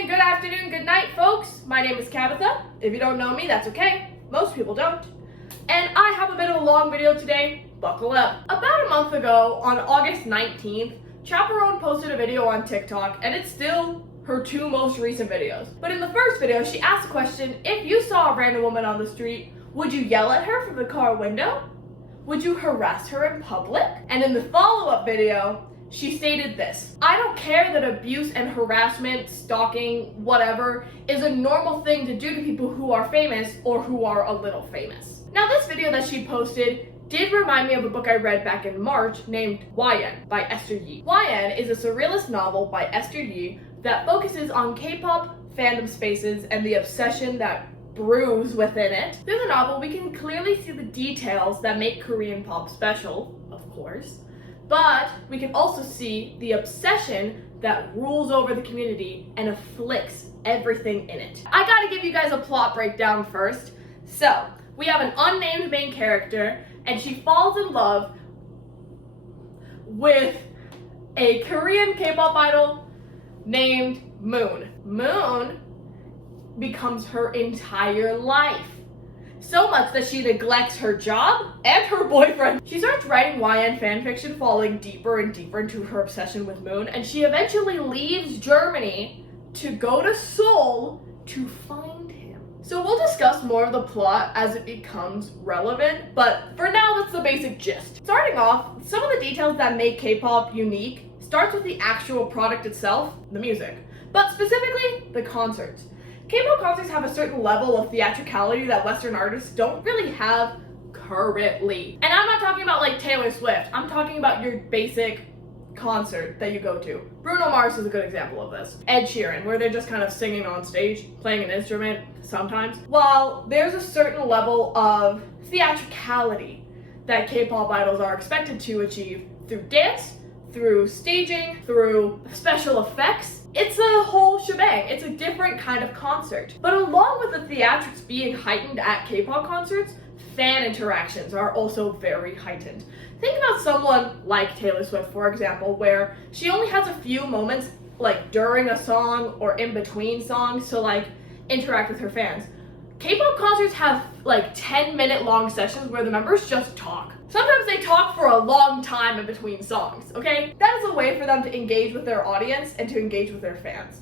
morning, good afternoon, good night, folks. My name is Cabitha. If you don't know me, that's okay. Most people don't. And I have a bit of a long video today. Buckle up. About a month ago, on August 19th, Chaperone posted a video on TikTok, and it's still her two most recent videos. But in the first video, she asked the question, if you saw a random woman on the street, would you yell at her from the car window? Would you harass her in public? And in the follow-up video, she stated this: I don't care that abuse and harassment, stalking, whatever, is a normal thing to do to people who are famous or who are a little famous. Now, this video that she posted did remind me of a book I read back in March named YN by Esther. YN is a surrealist novel by Esther that focuses on K-pop fandom spaces and the obsession that brews within it. Through the novel, we can clearly see the details that make Korean pop special, of course, but we can also see the obsession that rules over the community and afflicts everything in it. I gotta give you guys a plot breakdown first. So, we have an unnamed main character, and she falls in love with a Korean K-pop idol named Moon. Moon becomes her entire life. So much that she neglects her job and her boyfriend. She starts writing YN fanfiction, falling deeper and deeper into her obsession with Moon, and she eventually leaves Germany to go to Seoul to find him. So we'll discuss more of the plot as it becomes relevant, but for now, that's the basic gist. Starting off, some of the details that make K-pop unique starts with the actual product itself, the music, but specifically the concerts. K-pop concerts have a certain level of theatricality that Western artists don't really have currently. And I'm not talking about like Taylor Swift, I'm talking about your basic concert that you go to. Bruno Mars is a good example of this. Ed Sheeran, where they're just kind of singing on stage, playing an instrument sometimes. While there's a certain level of theatricality that K-pop idols are expected to achieve through dance, through staging, through special effects, it's a whole shebang. It's a different kind of concert. But along with the theatrics being heightened at K-pop concerts, fan interactions are also very heightened. Think about someone like Taylor Swift, for example, where she only has a few moments like during a song or in between songs to like interact with her fans. K-pop concerts have like 10-minute long sessions where the members just talk. Sometimes they talk for a long time in between songs, okay? That is a way for them to engage with their audience and to engage with their fans.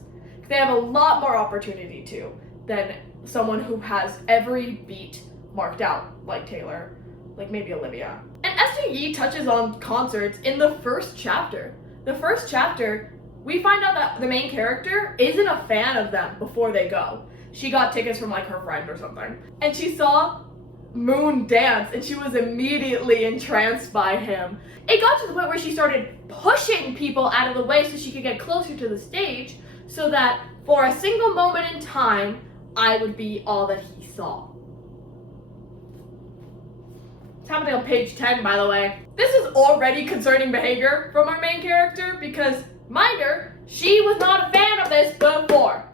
They have a lot more opportunity to than someone who has every beat marked out, like Taylor, like maybe Olivia. And Esther Yi touches on concerts in the first chapter. The first chapter, we find out that the main character isn't a fan of them before they go. She got tickets from like her friend or something. And she saw Moon dance and she was immediately entranced by him. It got to the point where she started pushing people out of the way so she could get closer to the stage so that for a single moment in time, I would be all that he saw. It's happening on page 10, by the way. This is already concerning behavior from our main character because, mind her, she was not a fan of this before.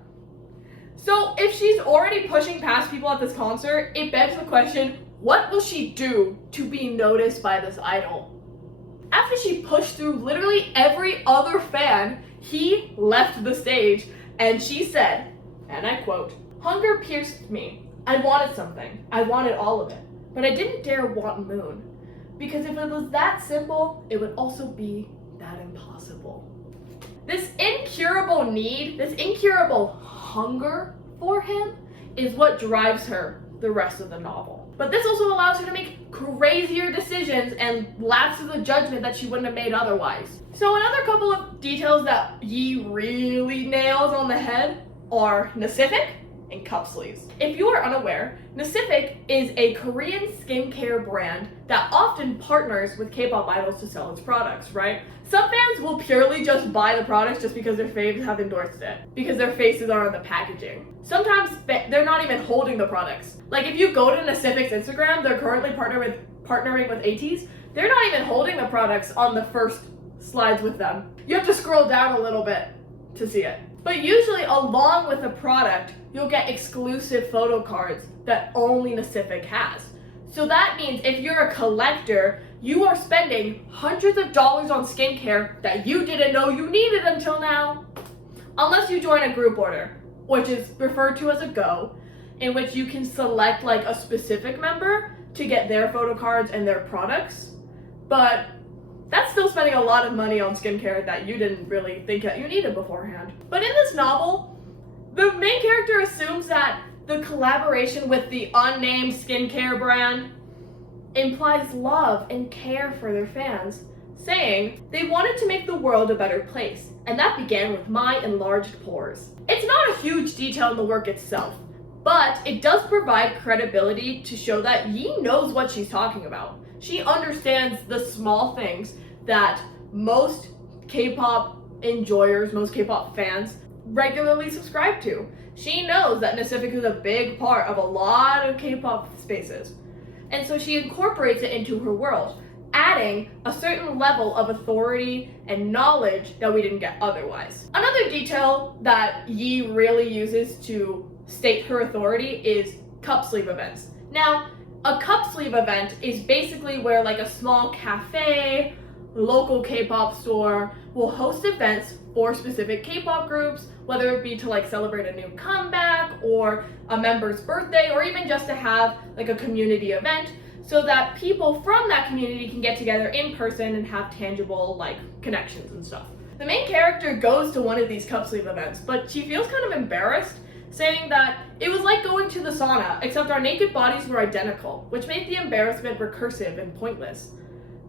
So if she's already pushing past people at this concert, it begs the question, what will she do to be noticed by this idol? After she pushed through literally every other fan, he left the stage and she said, and I quote, "Hunger pierced me. I wanted something. I wanted all of it. But I didn't dare want Moon. Because if it was that simple, it would also be that impossible." This incurable need, this incurable hunger for him is what drives her the rest of the novel. But this also allows her to make crazier decisions and lapse to the judgment that she wouldn't have made otherwise. So another couple of details that Yi really nails on the head are Pacific and cup sleeves. If you are unaware, Pacific is a Korean skincare brand that often partners with K-pop idols to sell its products, right? Some fans will purely just buy the products just because their faves have endorsed it, because their faces are on the packaging. Sometimes they're not even holding the products. Like if you go to Pacific's Instagram, they're currently partnering with ATEEZ. They're not even holding the products on the first slides with them. You have to scroll down a little bit to see it. But usually along with the product, you'll get exclusive photo cards that only Pacific has. So that means if you're a collector, you are spending hundreds of dollars on skincare that you didn't know you needed until now. unless you join a group order, which is referred to as a go, in which you can select like a specific member to get their photo cards and their products. But that's still spending a lot of money on skincare that you didn't really think that you needed beforehand. But in this novel, the main character assumes that the collaboration with the unnamed skincare brand implies love and care for their fans, saying they wanted to make the world a better place, and that began with my enlarged pores. It's not a huge detail in the work itself, but it does provide credibility to show that Yi knows what she's talking about. She understands the small things that most K-pop enjoyers, most K-pop fans regularly subscribe to. She knows that Pacific is a big part of a lot of K-pop spaces, and so she incorporates it into her world, adding a certain level of authority and knowledge that we didn't get otherwise. Another detail that Yi really uses to state her authority is cup sleeve events. Now, a cup sleeve event is basically where like a small cafe, local K-pop store will host events for specific K-pop groups, whether it be to like celebrate a new comeback or a member's birthday, or even just to have like a community event so that people from that community can get together in person and have tangible like connections and stuff. The main character goes to one of these cup sleeve events, but she feels kind of embarrassed, saying that it was like going to the sauna, except our naked bodies were identical, which made the embarrassment recursive and pointless.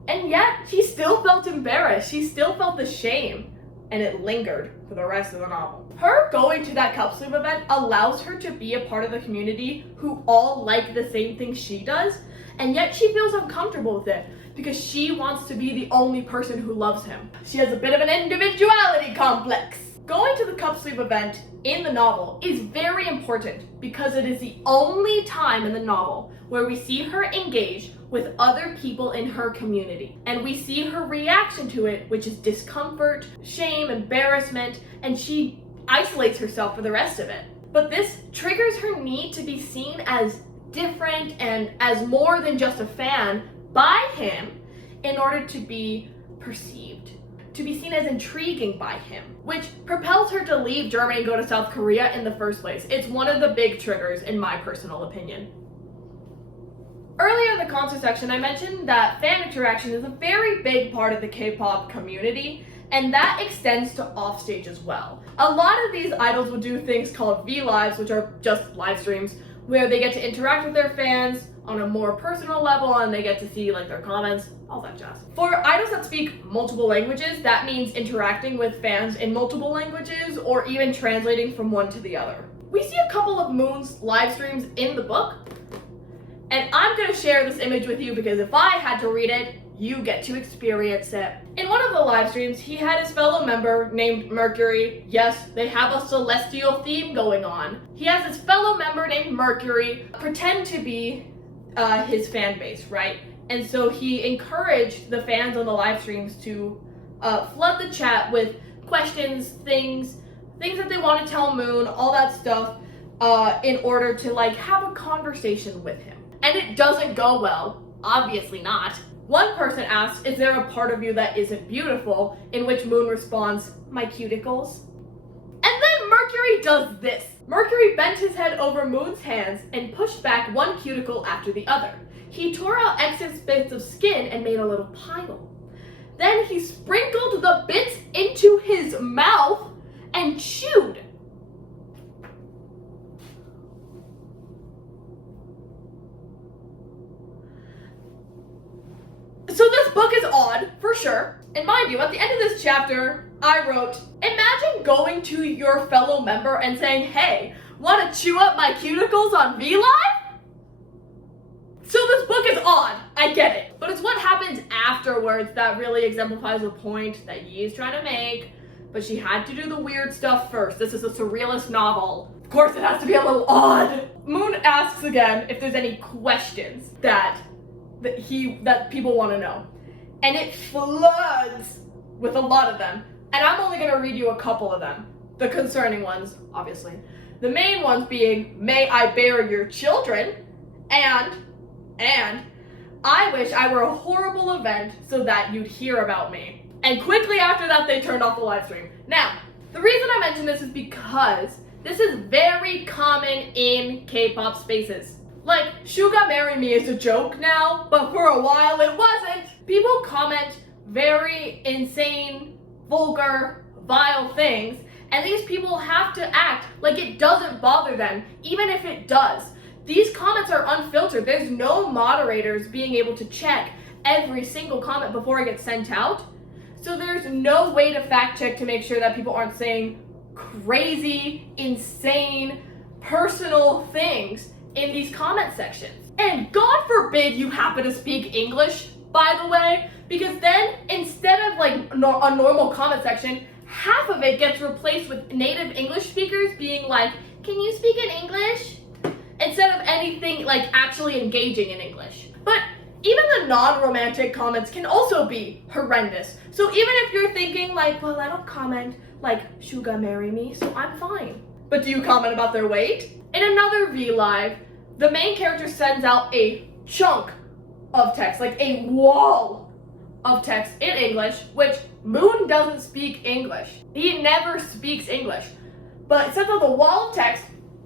And yet, she still felt embarrassed. She still felt the shame, and it lingered for the rest of the novel. Her going to that cup sleeve event allows her to be a part of the community who all like the same thing she does, and yet she feels uncomfortable with it because she wants to be the only person who loves him. She has a bit of an individuality complex. Going to the cup sleeve event in the novel is very important because it is the only time in the novel where we see her engage with other people in her community. And we see her reaction to it, which is discomfort, shame, embarrassment, and she isolates herself for the rest of it. But this triggers her need to be seen as different and as more than just a fan by him in order to be perceived, to be seen as intriguing by him, which propels her to leave Germany and go to South Korea in the first place. It's one of the big triggers in my personal opinion. Earlier in the concert section, I mentioned that fan interaction is a very big part of the K-pop community, and that extends to offstage as well. A lot of these idols will do things called V-Lives, which are just live streams, where they get to interact with their fans on a more personal level and they get to see like their comments, all that jazz. For idols that speak multiple languages, that means interacting with fans in multiple languages or even translating from one to the other. We see a couple of Moon's live streams in the book, and I'm gonna share this image with you because if I had to read it, you get to experience it. In one of the live streams, he had his fellow member named Mercury. Yes, they have a celestial theme going on. He has his fellow member named Mercury pretend to be his fan base, right? And so he encouraged the fans on the live streams to flood the chat with questions, things that they want to tell Moon, all that stuff, in order to like have a conversation with him. And it doesn't go well, obviously not. One person asks, is there a part of you that isn't beautiful? In which Moon responds, my cuticles. And then Mercury does this. Mercury bent his head over Moon's hands and pushed back one cuticle after the other. He tore out excess bits of skin and made a little pile. Then he sprinkled the bits into his mouth and chewed. So this book is odd, for sure. And mind you, at the end of this chapter, I wrote, imagine going to your fellow member and saying, hey, want to chew up my cuticles on V-Live? So this book is odd, I get it. But it's what happens afterwards that really exemplifies the point that Yi is trying to make. But she had to do the weird stuff first. This is a surrealist novel. Of course it has to be a little odd. Moon asks again if there's any questions that people want to know. And it floods with a lot of them. And I'm only going to read you a couple of them. The concerning ones, obviously. The main ones being, may I bear your children? And I wish I were a horrible event so that you'd hear about me. And quickly after that, they turned off the live stream. Now, The reason I mention this is because this is very common in K-pop spaces. Like, Suga Marry Me is a joke now, but for a while it wasn't. People comment very insane, vulgar, vile things, and these people have to act like it doesn't bother them, even if it does. These comments are unfiltered. There's no moderators being able to check every single comment before it gets sent out. So there's no way to fact check to make sure that people aren't saying crazy, insane, personal things in these comment sections. And God forbid you happen to speak English, by the way, because then instead of like a normal comment section, half of it gets replaced with native English speakers being like, can you speak in English? Instead of anything like actually engaging in English. But even the non-romantic comments can also be horrendous. So even if you're thinking like, well, I don't comment like Suga Marry Me, so I'm fine. But do you comment about their weight? In another V-Live, the main character sends out a chunk of text, like a wall of text in English, which Moon doesn't speak English. He never speaks English. But it sends out the wall of text,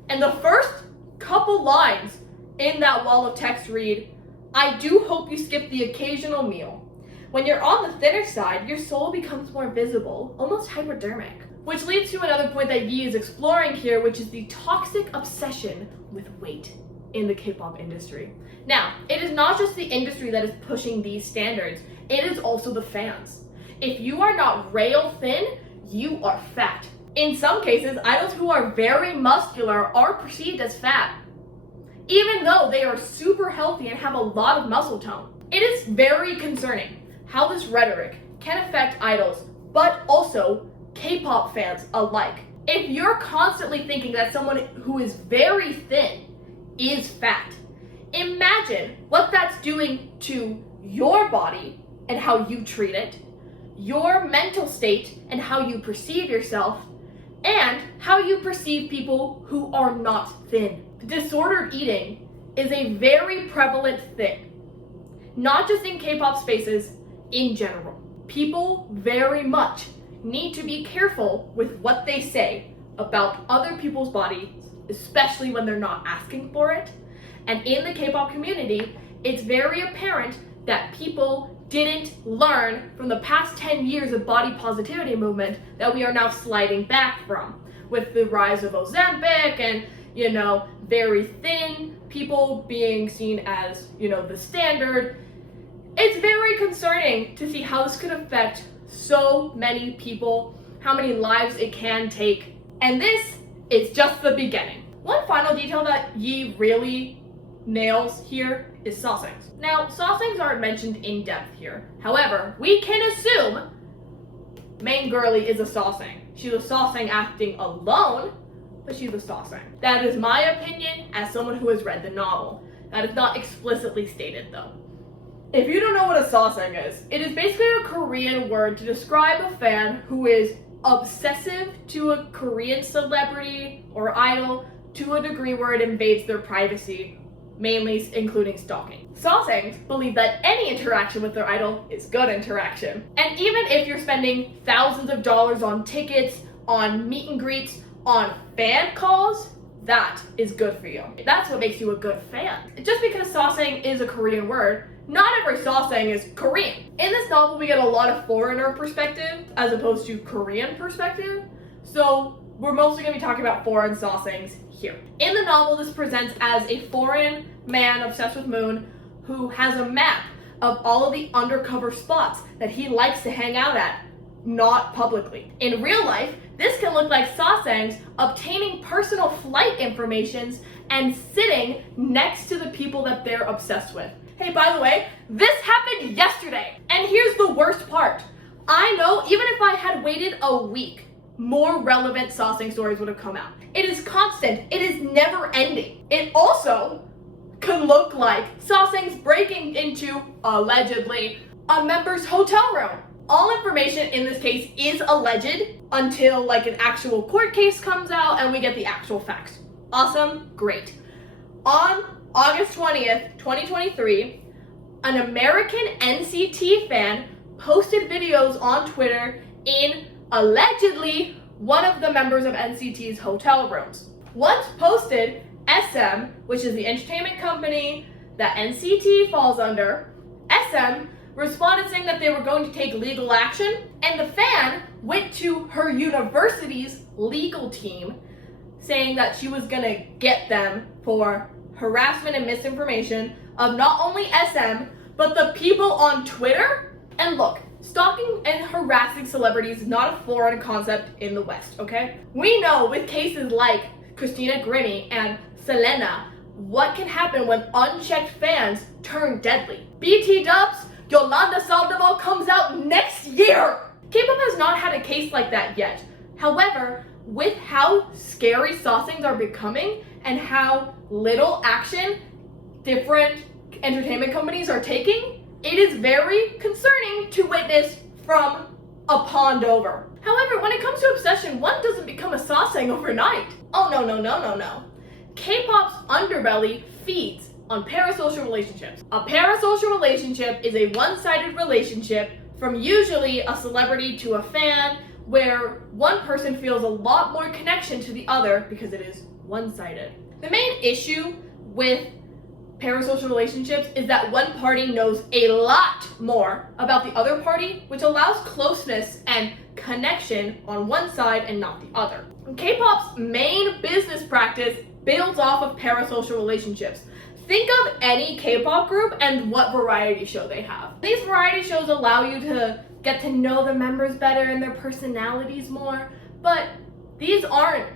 and the first couple lines in that wall of text read, I do hope you skip the occasional meal. When you're on the thinner side, your soul becomes more visible, almost hypodermic. Which leads to another point that Yi is exploring here, which is the toxic obsession with weight in the K-pop industry. Now, it is not just the industry that is pushing these standards, it is also the fans. If you are not rail thin, you are fat. In some cases, idols who are very muscular are perceived as fat, even though they are super healthy and have a lot of muscle tone. It is very concerning how this rhetoric can affect idols, but also K-pop fans alike. If you're constantly thinking that someone who is very thin is fat, imagine what that's doing to your body and how you treat it, your mental state and how you perceive yourself, and how you perceive people who are not thin. Disordered eating is a very prevalent thing, not just in K-pop spaces, in general. People very much need to be careful with what they say about other people's bodies, especially when they're not asking for it. And in the K-pop community, it's very apparent that people didn't learn from the past 10 years of body positivity movement that we are now sliding back from, with the rise of Ozempic and, very thin people being seen as, the standard. It's very concerning to see how this could affect so many people, how many lives it can take. And this is just the beginning. One final detail that Yi really nails here is sasaengs. Now, sasaengs aren't mentioned in depth here. However, we can assume main girly is a sasaeng. She's a sasaeng acting alone, but she's a sasaeng. That is my opinion as someone who has read the novel. That is not explicitly stated though. If you don't know what a sasaeng is, it is basically a Korean word to describe a fan who is obsessive to a Korean celebrity or idol to a degree where it invades their privacy, mainly including stalking. Sasaengs believe that any interaction with their idol is good interaction. And even if you're spending thousands of dollars on tickets, on meet and greets, on fan calls, that is good for you. That's what makes you a good fan. Just because sasaeng is a Korean word, not every sasaeng is Korean. In this novel, we get a lot of foreigner perspective as opposed to Korean perspective. So we're mostly going to be talking about foreign sasaengs here. In the novel, this presents as a foreign man obsessed with Moon who has a map of all of the undercover spots that he likes to hang out at, not publicly. In real life, this can look like sasaengs obtaining personal flight informations and sitting next to the people that they're obsessed with. Hey, by the way, this happened yesterday. And here's the worst part. I know even if I had waited a week, more relevant sasaeng stories would have come out. It is constant. It is never ending. It also can look like sasaengs breaking into, allegedly, a member's hotel room. All information in this case is alleged until an actual court case comes out and we get the actual facts. Awesome, great. On August 20th, 2023, an American NCT fan posted videos on Twitter in allegedly one of the members of NCT's hotel rooms. Once posted, SM, which is the entertainment company that NCT falls under, SM responded saying that they were going to take legal action, and the fan went to her university's legal team saying that she was gonna get them for harassment and misinformation of not only SM, but the people on Twitter. And look, stalking and harassing celebrities is not a foreign concept in the West, okay? We know with cases like Christina Grimmie and Selena, what can happen when unchecked fans turn deadly. BT Dubs, Yolanda Sandoval comes out next year! K-pop has not had a case like that yet. However, with how scary saucings are becoming and how little action different entertainment companies are taking, it is very concerning to witness from a pond over. However, when it comes to obsession, one doesn't become a saucing overnight. Oh no. K-pop's underbelly feeds on parasocial relationships. A parasocial relationship is a one-sided relationship from usually a celebrity to a fan, where one person feels a lot more connection to the other because it is one-sided. The main issue with parasocial relationships is that one party knows a lot more about the other party, which allows closeness and connection on one side and not the other. K-pop's main business practice builds off of parasocial relationships. Think of any K-pop group and what variety show they have. These variety shows allow you to get to know the members better and their personalities more, but these aren't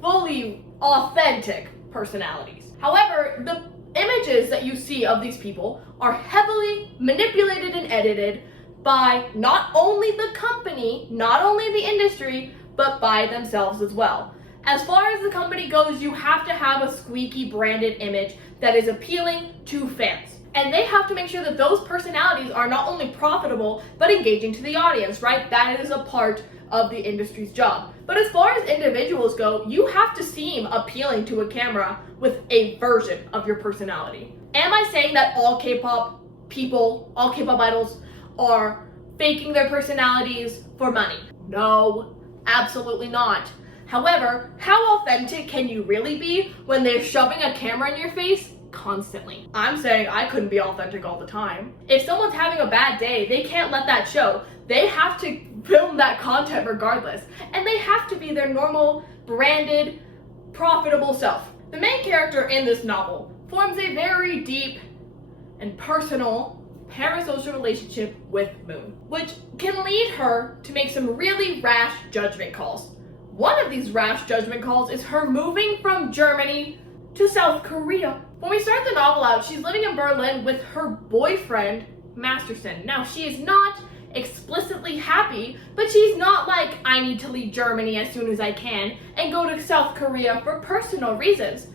fully authentic personalities. However, the images that you see of these people are heavily manipulated and edited by not only the company, not only the industry, but by themselves as well. As far as the company goes, you have to have a squeaky branded image that is appealing to fans. And they have to make sure that those personalities are not only profitable, but engaging to the audience, right? That is a part of the industry's job. But as far as individuals go, you have to seem appealing to a camera with a version of your personality. Am I saying that all K-pop people, all K-pop idols are faking their personalities for money? No, absolutely not. However, how authentic can you really be when they're shoving a camera in your face constantly? I'm saying I couldn't be authentic all the time. If someone's having a bad day, they can't let that show. They have to film that content regardless. And they have to be their normal, branded, profitable self. The main character in this novel forms a very deep and personal parasocial relationship with Moon, which can lead her to make some really rash judgment calls. One of these rash judgment calls is her moving from Germany to South Korea. When we start the novel out, she's living in Berlin with her boyfriend, Masterson. Now, she is not explicitly happy, but she's not like, I need to leave Germany as soon as I can and go to South Korea for personal reasons.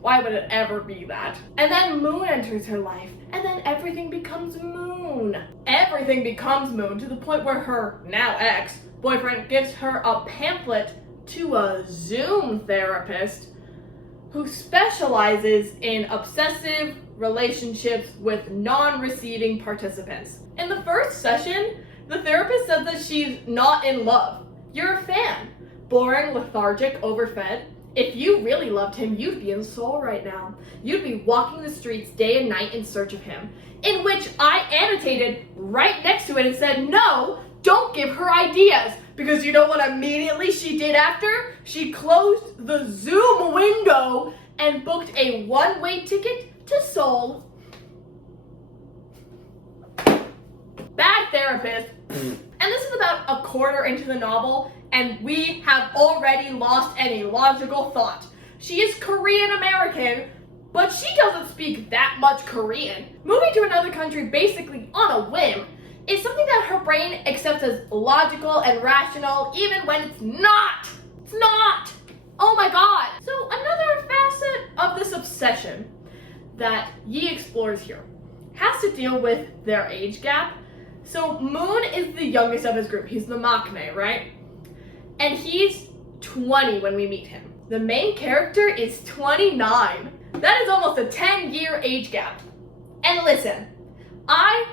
Why would it ever be that? And then Moon enters her life, and then everything becomes Moon. Everything becomes Moon to the point where her now ex-boyfriend gives her a pamphlet to a Zoom therapist who specializes in obsessive relationships with non-receiving participants. In the first session, the therapist said that she's not in love. You're a fan. Boring, lethargic, overfed. If you really loved him, you'd be in Seoul right now. You'd be walking the streets day and night in search of him. In which I annotated right next to it and said, no, don't give her ideas. Because you know what immediately she did after? She closed the Zoom window and booked a one-way ticket to Seoul. Bad therapist. And this is about a quarter into the novel, and we have already lost any logical thought. She is Korean American, but she doesn't speak that much Korean. Moving to another country basically on a whim is something that her brain accepts as logical and rational, even when it's not. It's not. Oh my god. So another facet of this obsession that Yi explores here has to deal with their age gap. So Moon is the youngest of his group. He's the maknae, right? And he's 20 when we meet him. The main character is 29. That is almost a 10-year age gap. And listen, I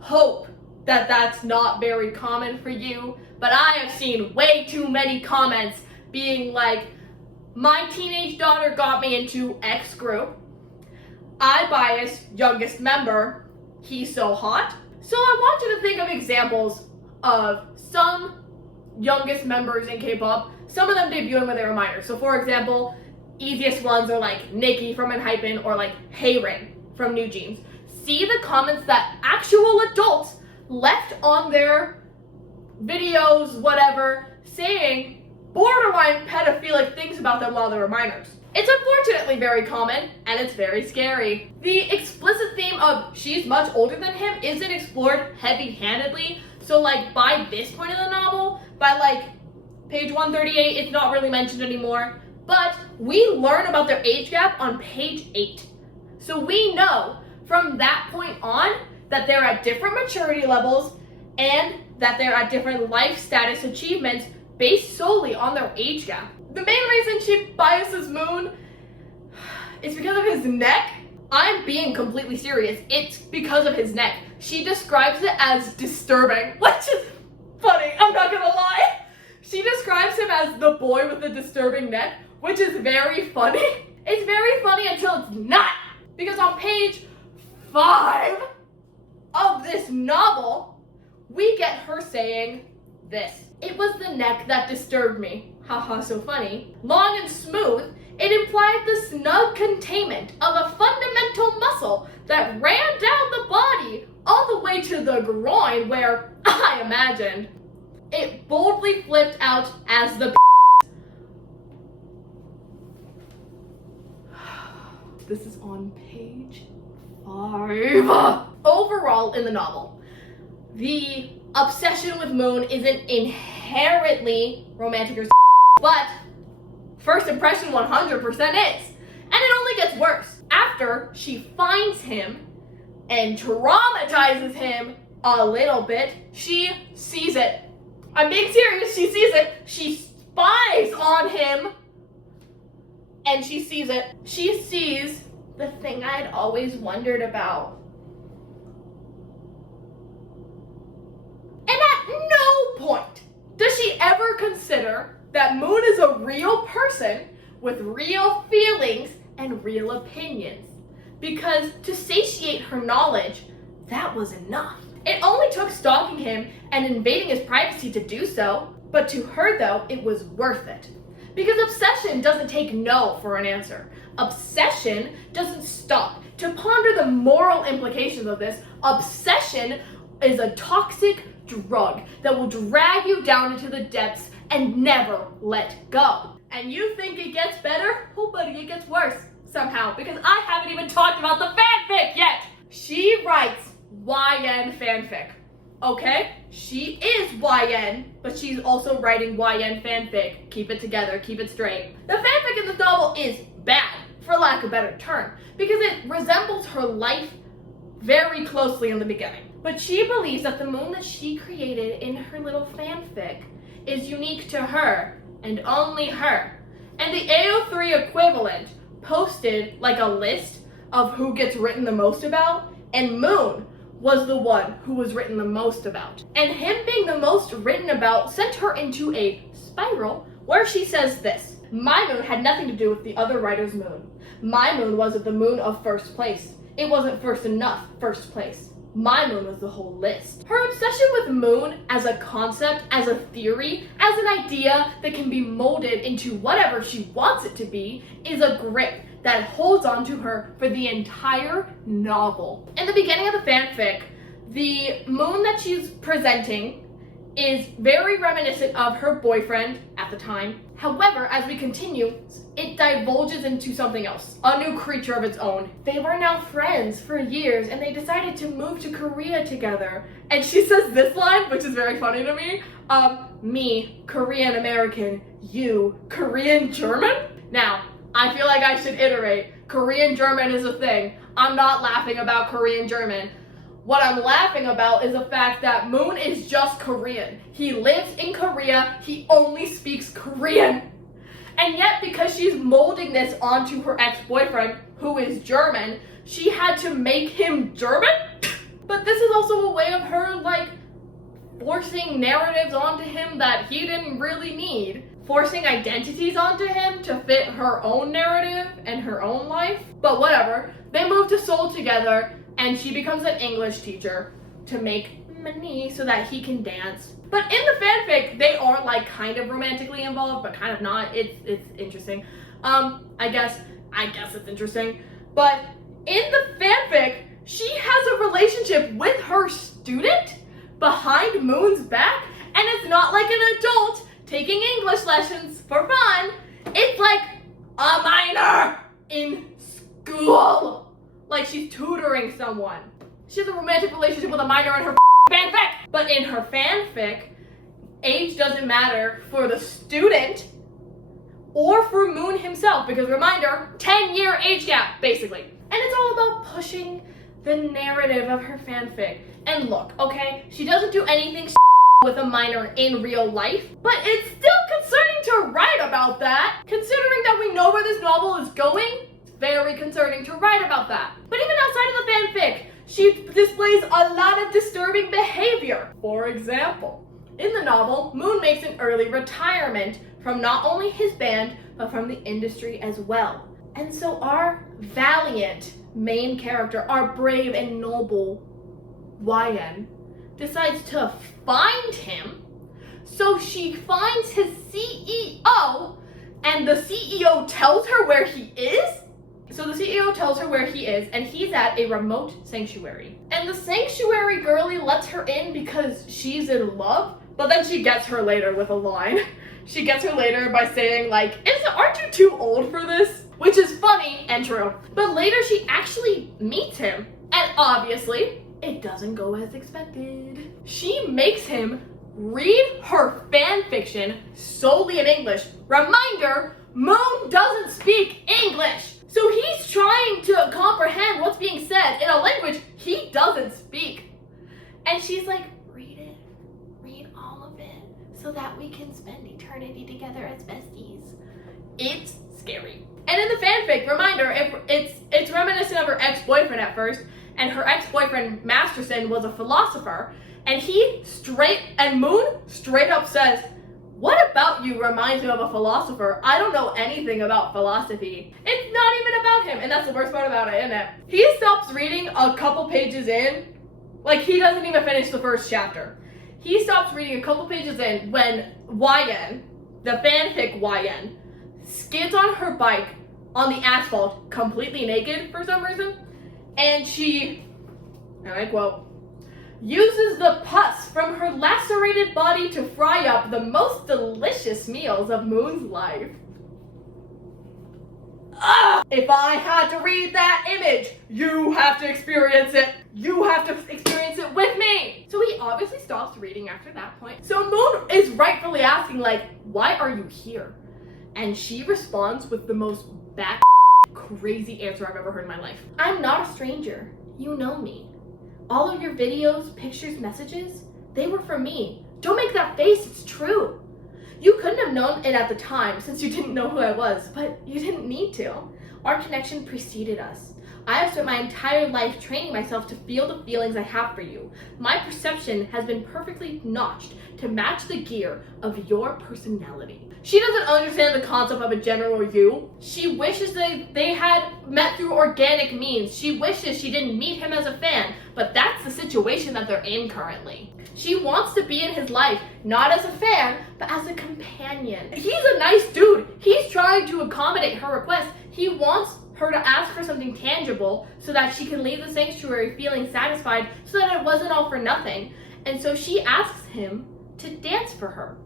hope that that's not very common for you, but I have seen way too many comments being like, my teenage daughter got me into X group. I bias youngest member. He's so hot. So I want you to think of examples of some youngest members in K-pop, some of them debuting when they were minors. So for example, easiest ones are like Nikki from ENHYPEN or like Haerin from New Jeans. See the comments that actual adults left on their videos, whatever, saying borderline pedophilic things about them while they were minors. It's unfortunately very common, and it's very scary. The explicit theme of she's much older than him isn't explored heavy-handedly, so like by this point in the novel, by like page 138, it's not really mentioned anymore, but we learn about their age gap on page 8. So we know from that point on that they're at different maturity levels and that they're at different life status achievements based solely on their age gap. The main reason she biases Moon is because of his neck. I'm being completely serious. It's because of his neck. She describes it as disturbing, which is funny, I'm not gonna lie. She describes him as the boy with the disturbing neck, which is very funny. It's very funny until it's not. Because on page 5 of this novel, we get her saying this. It was the neck that disturbed me. Haha, so funny. Long and smooth, it implied the snug containment of a fundamental muscle that ran down the body all the way to the groin where, I imagined, it boldly flipped out as the This is on page 5. Overall in the novel, the obsession with Moon isn't inherently romantic or but first impression 100% is. And it only gets worse. After she finds him and traumatizes him a little bit, she sees it. I'm being serious, she sees it. She spies on him and she sees it. She sees the thing I'd always wondered about. And at no point does she ever consider that Moon is a real person with real feelings and real opinions. Because to satiate her knowledge, that was enough. It only took stalking him and invading his privacy to do so, but to her though, it was worth it. Because obsession doesn't take no for an answer. Obsession doesn't stop to ponder the moral implications of this. Obsession is a toxic drug that will drag you down into the depths and never let go. And you think it gets better? Oh buddy, it gets worse somehow, because I haven't even talked about the fanfic yet. She writes YN fanfic, okay? She is YN, but she's also writing YN fanfic. Keep it together, keep it straight. The fanfic in this novel is bad, for lack of a better term, because it resembles her life very closely in the beginning. But she believes that the Moon that she created in her little fanfic is unique to her and only her. And the AO3 equivalent posted like a list of who gets written the most about, and Moon was the one who was written the most about. And him being the most written about sent her into a spiral where she says this: my Moon had nothing to do with the other writer's Moon. My Moon wasn't the Moon of first place. It wasn't first enough first place. My Moon was the whole list. Her obsession with Moon as a concept, as a theory, as an idea that can be molded into whatever she wants it to be is a grip that holds on to her for the entire novel. In the beginning of the fanfic, the Moon that she's presenting is very reminiscent of her boyfriend at the time. However, as we continue, it divulges into something else, a new creature of its own. They were now friends for years and they decided to move to Korea together. And she says this line, which is very funny to me. Me, Korean American, you, Korean German? Now, I feel like I should iterate. Korean German is a thing. I'm not laughing about Korean German. What I'm laughing about is the fact that Moon is just Korean. He lives in Korea, he only speaks Korean. And yet, because she's molding this onto her ex-boyfriend, who is German, she had to make him German? But this is also a way of her, like, forcing narratives onto him that he didn't really need, forcing identities onto him to fit her own narrative and her own life. But whatever, they move to Seoul together, and she becomes an English teacher to make money so that he can dance. But in the fanfic, they are like kind of romantically involved, but kind of not. It's interesting. I guess it's interesting. But in the fanfic, she has a relationship with her student behind Moon's back, and it's not like an adult taking English lessons for fun. It's like a minor in school. Like she's tutoring someone. She has a romantic relationship with a minor in her fanfic. But in her fanfic, age doesn't matter for the student or for Moon himself, because reminder, 10-year age gap, basically. And it's all about pushing the narrative of her fanfic. And look, okay, she doesn't do anything with a minor in real life, but it's still concerning to write about that. Considering that we know where this novel is going, it's very concerning to write about that. But even outside of the fanfic, she displays a lot of disturbing behavior. For example, in the novel, Moon makes an early retirement from not only his band, but from the industry as well. And so our valiant main character, our brave and noble YN, decides to find him. So she finds his CEO, and the CEO tells her where he is. So the CEO tells her where he is, and he's at a remote sanctuary. And the sanctuary girlie lets her in because she's in love, but then she gets her later with a line. She gets her later by saying like, aren't you too old for this? Which is funny and true. But later she actually meets him, and obviously, it doesn't go as expected. She makes him read her fan fiction solely in English. Reminder, Moon doesn't speak English. So he's trying to comprehend what's being said in a language he doesn't speak. And she's like, read all of it so that we can spend eternity together as besties. It's scary. And in the fanfic, reminder, it's reminiscent of her ex-boyfriend at first, and her ex-boyfriend Masterson was a philosopher, and Moon straight up says, what about you reminds me of a philosopher? I don't know anything about philosophy. It's not even about him, and that's the worst part about it, isn't it? He stops reading a couple pages in, like he doesn't even finish the first chapter. He stops reading a couple pages in when YN, the fanfic YN, skids on her bike on the asphalt completely naked for some reason, and she, and I quote, uses the pus from her lacerated body to fry up the most delicious meals of Moon's life. If I had to read that image, you have to experience it. You have to experience it with me. So he obviously stops reading after that point. So Moon is rightfully asking like, why are you here? And she responds with the most crazy answer I've ever heard in my life. I'm not a stranger. You know me. All of your videos, pictures, messages, they were from me. Don't make that face, it's true. You couldn't have known it at the time since you didn't know who I was, but you didn't need to. Our connection preceded us. I have spent my entire life training myself to feel the feelings I have for you. My perception has been perfectly notched to match the gear of your personality. She doesn't understand the concept of a general you. She wishes they had met through organic means. She wishes she didn't meet him as a fan, but that's the situation that they're in currently. She wants to be in his life, not as a fan, but as a companion. He's a nice dude. He's trying to accommodate her request. He wants her to ask for something tangible so that she can leave the sanctuary feeling satisfied, so that it wasn't all for nothing. And so she asks him to dance for her.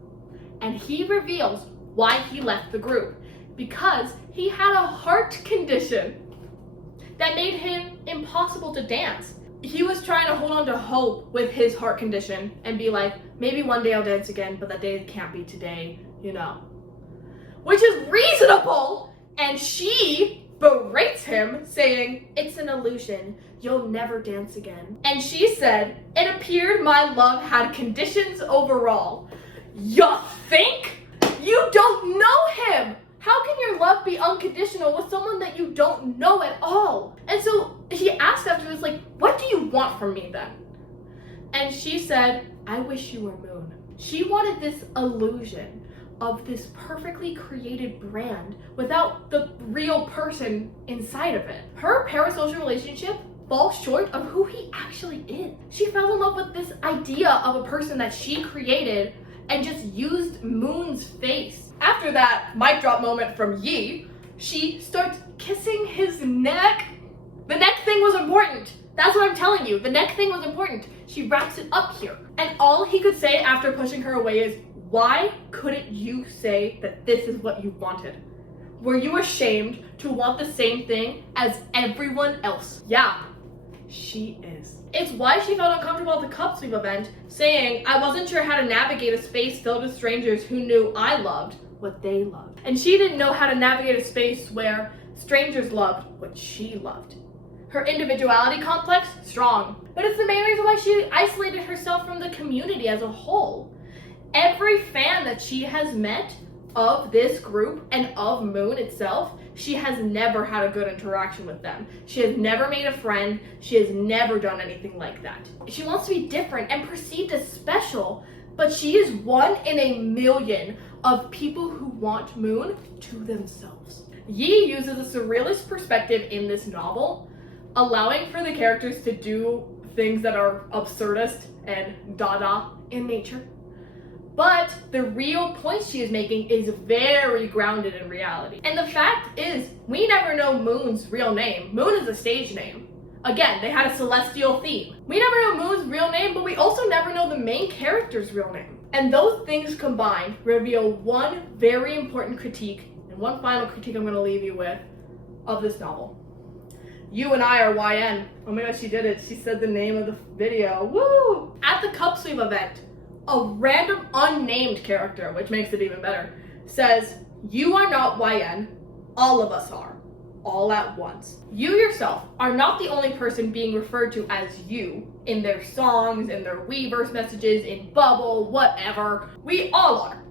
And he reveals why he left the group. Because he had a heart condition that made him impossible to dance. He was trying to hold on to hope with his heart condition and be like, maybe one day I'll dance again, but that day can't be today, you know. Which is reasonable, and she berates him, saying, it's an illusion, you'll never dance again. And she said, it appeared my love had conditions overall. You think? You don't know him! How can your love be unconditional with someone that you don't know at all? And so he asked afterwards, like, what do you want from me then? and she said, "I wish you were Moon." She wanted this illusion of this perfectly created brand without the real person inside of it. Her parasocial relationship falls short of who he actually is. She fell in love with this idea of a person that she created and just used Moon's face. After that mic drop moment from Yi, she starts kissing his neck. The neck thing was important. That's what I'm telling you. The neck thing was important. She wraps it up here. And all he could say after pushing her away is, "Why couldn't you say that this is what you wanted? Were you ashamed to want the same thing as everyone else?" Yeah, she is. It's why she felt uncomfortable at the cup sweep event, saying, "I wasn't sure how to navigate a space filled with strangers who knew I loved what they loved." And she didn't know how to navigate a space where strangers loved what she loved. Her individuality complex, strong. But it's the main reason why she isolated herself from the community as a whole. Every fan that she has met of this group and of Moon itself, she has never had a good interaction with them. She has never made a friend. She has never done anything like that. She wants to be different and perceived as special, but she is one in a million of people who want Moon to themselves. Yi uses a surrealist perspective in this novel, allowing for the characters to do things that are absurdist and dada in nature. But the real point she is making is very grounded in reality. And the fact is, we never know Moon's real name. Moon is a stage name. Again, they had a celestial theme. We never know Moon's real name, but we also never know the main character's real name. And those things combined reveal one very important critique, and one final critique I'm going to leave you with, of this novel. "You and I are YN." Oh my gosh, she did it. She said the name of the video. Woo! At the cup sweep event, a random unnamed character, which makes it even better, says, "You are not YN, all of us are, all at once." You yourself are not the only person being referred to as you in their songs, in their Weverse messages, in Bubble, whatever. We all are.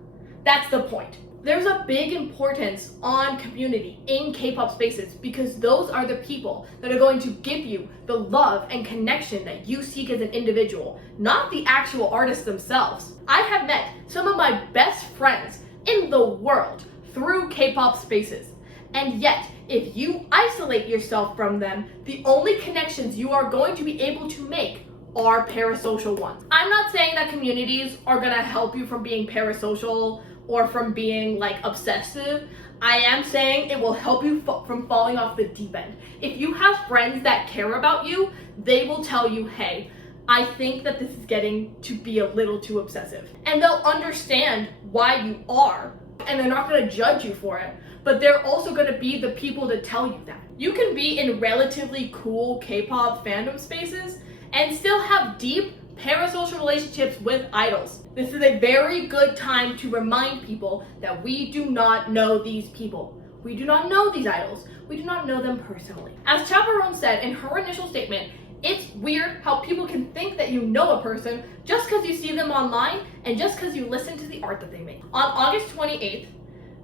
That's the point. There's a big importance on community in K-pop spaces because those are the people that are going to give you the love and connection that you seek as an individual, not the actual artists themselves. I have met some of my best friends in the world through K-pop spaces, and yet if you isolate yourself from them, the only connections you are going to be able to make are parasocial ones. I'm not saying that communities are gonna help you from being parasocial or from being like obsessive. I am saying it will help you from falling off the deep end. If you have friends that care about you, they will tell you, "Hey, I think that this is getting to be a little too obsessive." And they'll understand why you are, and they're not gonna judge you for it, but they're also gonna be the people to tell you that. You can be in relatively cool K-pop fandom spaces and still have deep parasocial relationships with idols. This is a very good time to remind people that we do not know these people. We do not know these idols. We do not know them personally. As Chaperone said in her initial statement, it's weird how people can think that you know a person just because you see them online and just because you listen to the art that they make. On August 28th,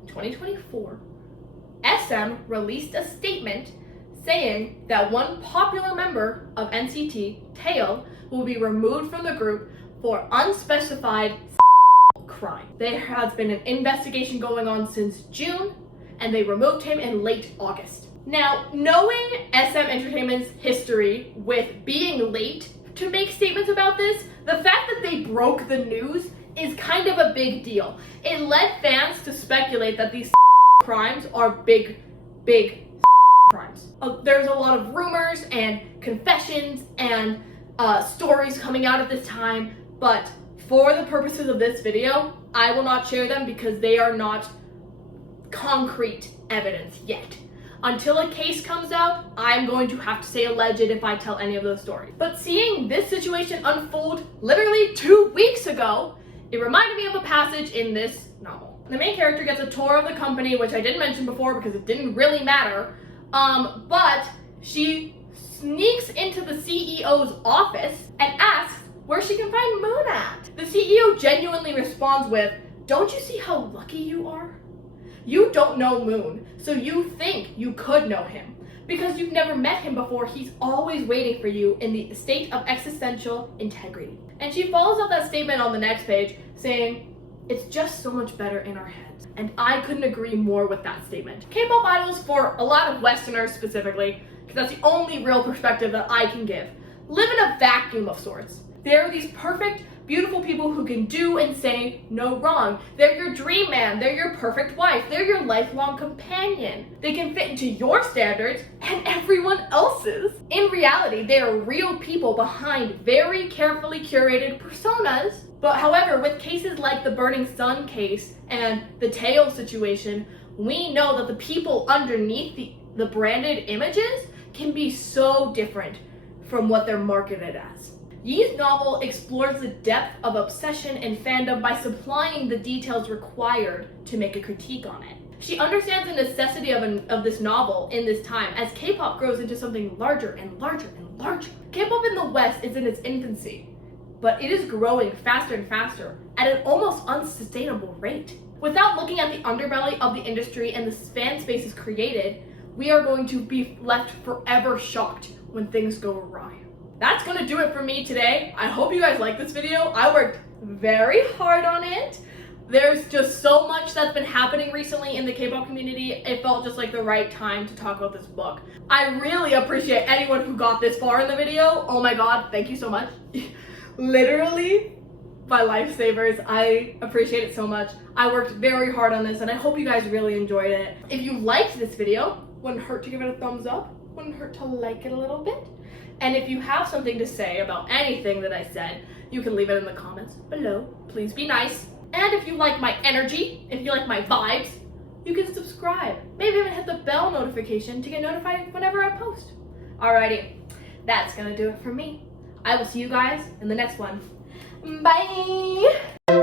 2024, SM released a statement saying that one popular member of NCT, Taeyeon, will be removed from the group for unspecified crime. There has been an investigation going on since June, and they removed him in late August. Now, knowing SM Entertainment's history with being late to make statements about this, the fact that they broke the news is kind of a big deal. It led fans to speculate that these crimes are big crimes. There's a lot of rumors and confessions and stories coming out at this time, but for the purposes of this video, I will not share them because they are not concrete evidence yet. Until a case comes out, I'm going to have to say alleged if I tell any of those stories. But seeing this situation unfold literally 2 weeks ago, it reminded me of a passage in this novel. The main character gets a tour of the company, which I didn't mention before because it didn't really matter, but she sneaks into the CEO's office and asks where she can find Moon at. The CEO genuinely responds with, "Don't you see how lucky you are? You don't know Moon, so you think you could know him Because you've never met him before, he's always waiting for you in the state of existential integrity. And she follows up that statement on the next page saying, it's just so much better in our heads. And I couldn't agree more with that statement. K-pop idols, for a lot of Westerners specifically, because that's the only real perspective that I can give, live in a vacuum of sorts. They're these perfect, beautiful people who can do and say no wrong. They're your dream man, they're your perfect wife, they're your lifelong companion. They can fit into your standards and everyone else's. In reality, they are real people behind very carefully curated personas. But however, with cases like the Burning Sun case and the Tail situation, we know that the people underneath the branded images can be so different from what they're marketed as. Yi's novel explores the depth of obsession and fandom by supplying the details required to make a critique on it. She understands the necessity of this novel in this time as K-pop grows into something larger and larger and larger. K-pop in the West is in its infancy, but it is growing faster and faster at an almost unsustainable rate. Without looking at the underbelly of the industry and the fan spaces created, we are going to be left forever shocked when things go awry. That's gonna do it for me today. I hope you guys like this video. I worked very hard on it. There's just so much that's been happening recently in the K-pop community. It felt just like the right time to talk about this book. I really appreciate anyone who got this far in the video. Oh my god, thank you so much. Literally, my lifesavers. I appreciate it so much. I worked very hard on this and I hope you guys really enjoyed it. If you liked this video, wouldn't hurt to give it a thumbs up. Wouldn't hurt to like it a little bit. And if you have something to say about anything that I said, you can leave it in the comments below. Please be nice. And if you like my energy, if you like my vibes, you can subscribe. Maybe even hit the bell notification to get notified whenever I post. Alrighty, that's gonna do it for me. I will see you guys in the next one. Bye!